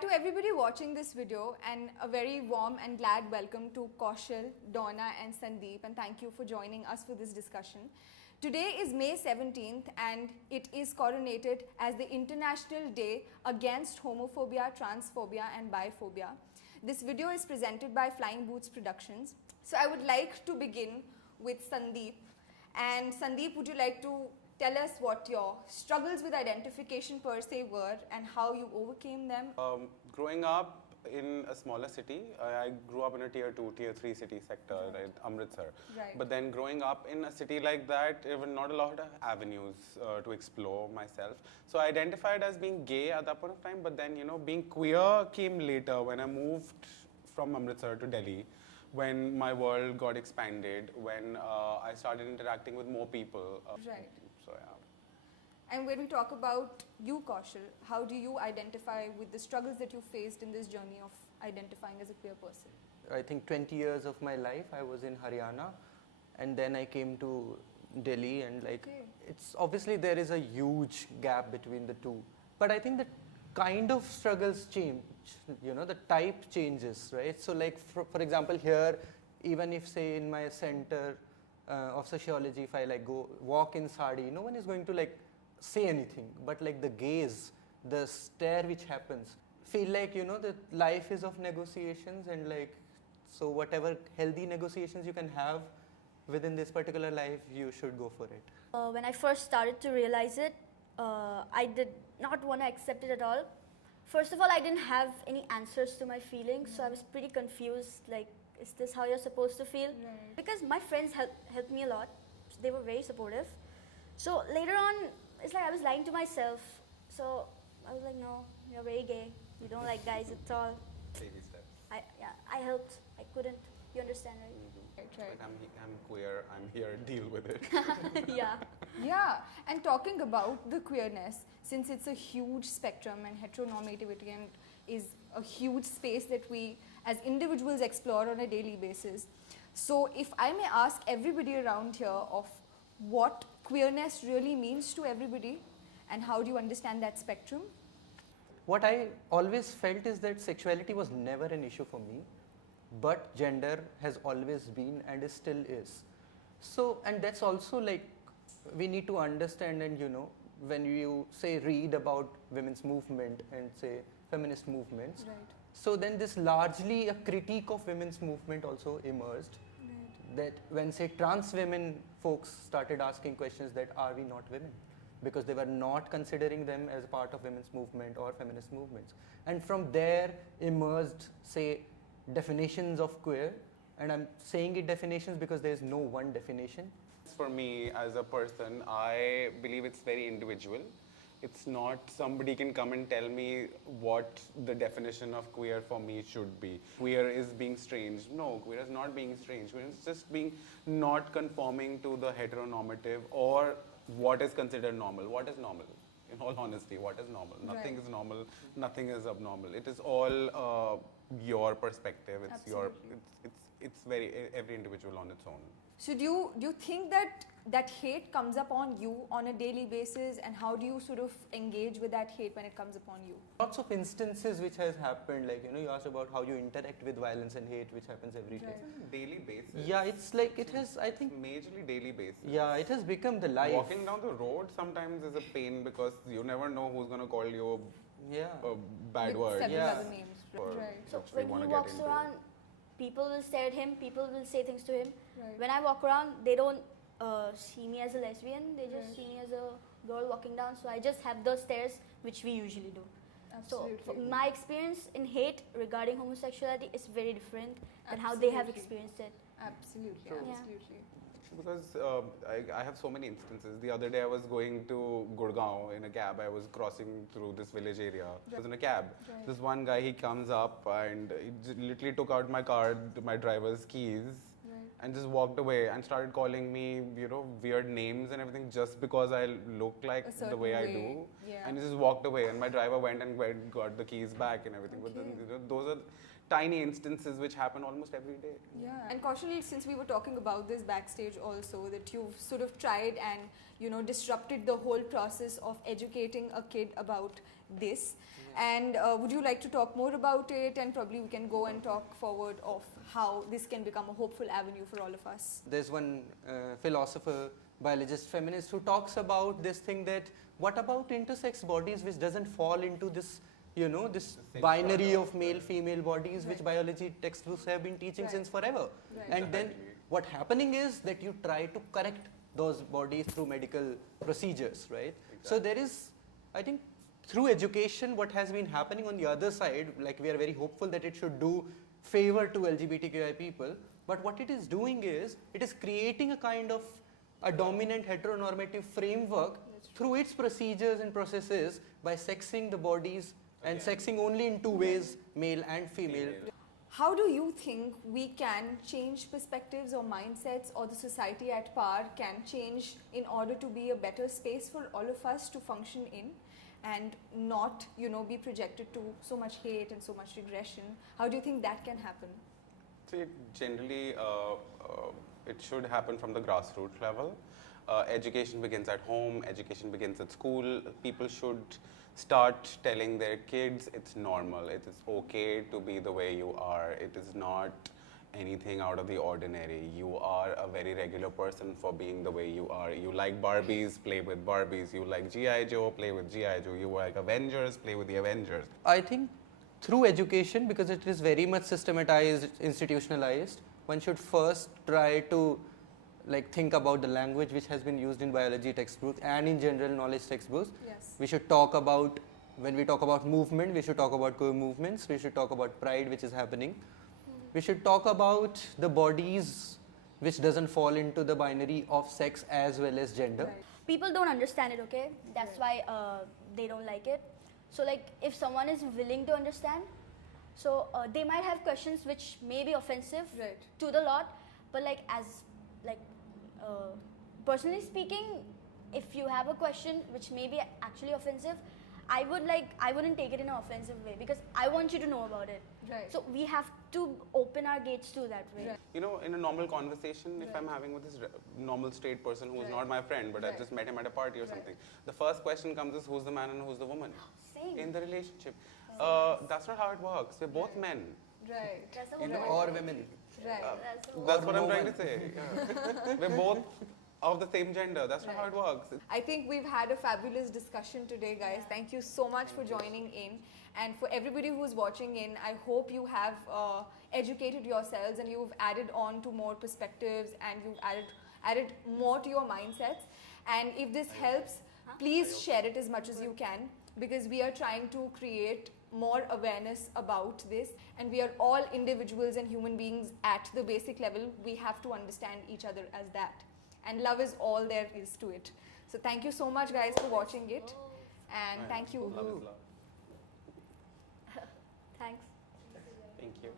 to everybody watching this video, and a very warm and glad welcome to Kaushal, Donna and Sandeep, and thank you for joining us for this discussion. Today is May 17th and it is coronated as the International Day Against Homophobia, Transphobia and Biphobia. This video is presented by Flying Boots Productions. So I would like to begin with Sandeep. And Sandeep, would you like to tell us what your struggles with identification per se were and how you overcame them? Growing up in a smaller city, I grew up in a tier 2, tier 3 city sector, right, Amritsar. Right. But then growing up in a city like that, there were not a lot of avenues to explore myself. So I identified as being gay at that point of time, but then, you know, being queer came later when I moved from Amritsar to Delhi, when my world got expanded, when I started interacting with more people. Right. So, yeah. And when we talk about you, Kaushal, how do you identify with the struggles that you faced in this journey of identifying as a queer person? I think 20 years of my life I was in Haryana, and then I came to Delhi, and like it's obviously there is a huge gap between the two. But I think the kind of struggles change, you know, the type changes, right? So like for example here, even if say in my center of sociology, if I like go walk in sari, no one is going to like say anything, but like the gaze, the stare which happens, feel like, you know, that life is of negotiations, and like, so whatever healthy negotiations you can have within this particular life, you should go for it. When I first started to realize it, I did not want to accept it at all. First of all, I didn't have any answers to my feelings, so I was pretty confused, like, is this how you're supposed to feel? Right. Because my friends helped me a lot, they were very supportive. So later on, it's like I was lying to myself. So I was like, no, you're very gay. You don't like guys at all. Baby steps. I helped. I couldn't. You understand, right? Right. Like I'm queer, I'm here, deal with it. Yeah. Yeah, and talking about the queerness, since it's a huge spectrum and heteronormativity and is a huge space that we as individuals explore on a daily basis. So if I may ask everybody around here of what queerness really means to everybody and how do you understand that spectrum? What I always felt is that sexuality was never an issue for me, but gender has always been and is still is. So, and that's also like, we need to understand, and you know, when you say read about women's movement and say feminist movements, Right. so then this largely a critique of women's movement also emerged. Right. That when say trans women folks started asking questions that are we not women, because they were not considering them as part of women's movement or feminist movements, and from there emerged say definitions of queer, and I'm saying it definitions because there is no one definition. For me as a person, I believe it's very individual. It's not somebody can come and tell me what the definition of queer for me should be. Queer is being strange. No, queer is not being strange. Queer is just being not conforming to the heteronormative or what is considered normal. What is normal? In all honesty, what is normal? Nothing is normal. Nothing is abnormal. It is all your perspective. It's Absolutely. it's very every individual on its own. So do you think that hate comes upon you on a daily basis, and how do you sort of engage with that hate when it comes upon you? Lots of instances which has happened, like, you know, you asked about how you interact with violence and hate, which happens every day. Right. It's on a daily basis. Yeah, it's like it has, I think, Majorly daily basis. yeah, it has become the life. Walking down the road sometimes is a pain because you never know who's going to call you Yeah. a bad With word. several Yeah. other names. Or- Right. So which we when wanna he get walks into. around, people will stare at him, people will say things to him. Right. When I walk around, they don't see me as a lesbian, they just Right. see me as a girl walking down. So I just have those stares, which we usually do. Absolutely. So my experience in hate regarding homosexuality is very different than how they have Absolutely. experienced it. Absolutely. True. Yeah. Absolutely. Because I have so many instances. The other day I was going to Gurgaon in a cab. I was crossing through this village area. I was in a cab. Right. This one guy, he comes up and he literally took out my card, my driver's keys, Right. and just walked away and started calling me, you know, weird names and everything just because I look like A certain the way I way. do. Yeah. And he just walked away, and my driver went and got the keys back and everything. But then, Okay. you know, those are tiny instances which happen almost every day. Yeah, and Kaushal, since we were talking about this backstage also, that you've sort of tried and, you know, disrupted the whole process of educating a kid about this. And would you like to talk more about it, and probably we can go and talk forward of how this can become a hopeful avenue for all of us. There's one philosopher, biologist, feminist who talks about this thing that what about intersex bodies which doesn't fall into this, you know, this binary of male-female bodies which biology textbooks have been teaching since forever. And then what happening is that you try to correct those bodies through medical procedures, right? So there is, I think, through education, what has been happening on the other side, like we are very hopeful that it should do favor to LGBTQI people, but what it is doing is, it is creating a kind of a dominant heteronormative framework through its procedures and processes by sexing the bodies and sexing only in two ways, male and female. How do you think we can change perspectives or mindsets, or the society at par can change in order to be a better space for all of us to function in and not, you know, be projected to so much hate and so much regression? How do you think that can happen? See, generally, it should happen from the grassroots level. Education begins at home, education begins at school. People should start telling their kids it's normal, it is okay to be the way you are, it is not anything out of the ordinary. You are a very regular person for being the way you are. You like Barbies, play with Barbies. You like G.I. Joe, play with G.I. Joe. You like Avengers, play with the Avengers. I think through education, because it is very much systematized, institutionalized, one should first try to think about the language which has been used in biology textbooks and in general knowledge textbooks. Yes. We should talk about, when we talk about movement, we should talk about co-movements, we should talk about pride which is happening. We should talk about the bodies which doesn't fall into the binary of sex as well as gender. Right. People don't understand it, okay? That's why they don't like it. So if someone is willing to understand, so they might have questions which may be offensive to the lot, but personally speaking, if you have a question which may be actually offensive, I wouldn't take it in an offensive way, because I want you to know about it. Right. So we have to open our gates to that way. Right. You know, in a normal conversation, if I'm having with this normal straight person who's not my friend, but I've just met him at a party or something, the first question comes is who's the man and who's the woman Same. in the relationship. That's not how it works. We're both men. Right. That's the You whole know, point. or women. Right. That's what I'm trying to say. Yeah. We're both of the same gender. That's not how it works. I think we've had a fabulous discussion today, guys. Thank you so much for joining in. And for everybody who's watching in, I hope you have educated yourselves and you've added on to more perspectives and you've added more to your mindsets. And if this helps, please share it as much as you can, because we are trying to create more awareness about this, and we are all individuals and human beings at the basic level. We have to understand each other as that, and love is all there is to it. So thank you so much, guys, for watching it, and thank you. Love is love. Thanks. Thank you.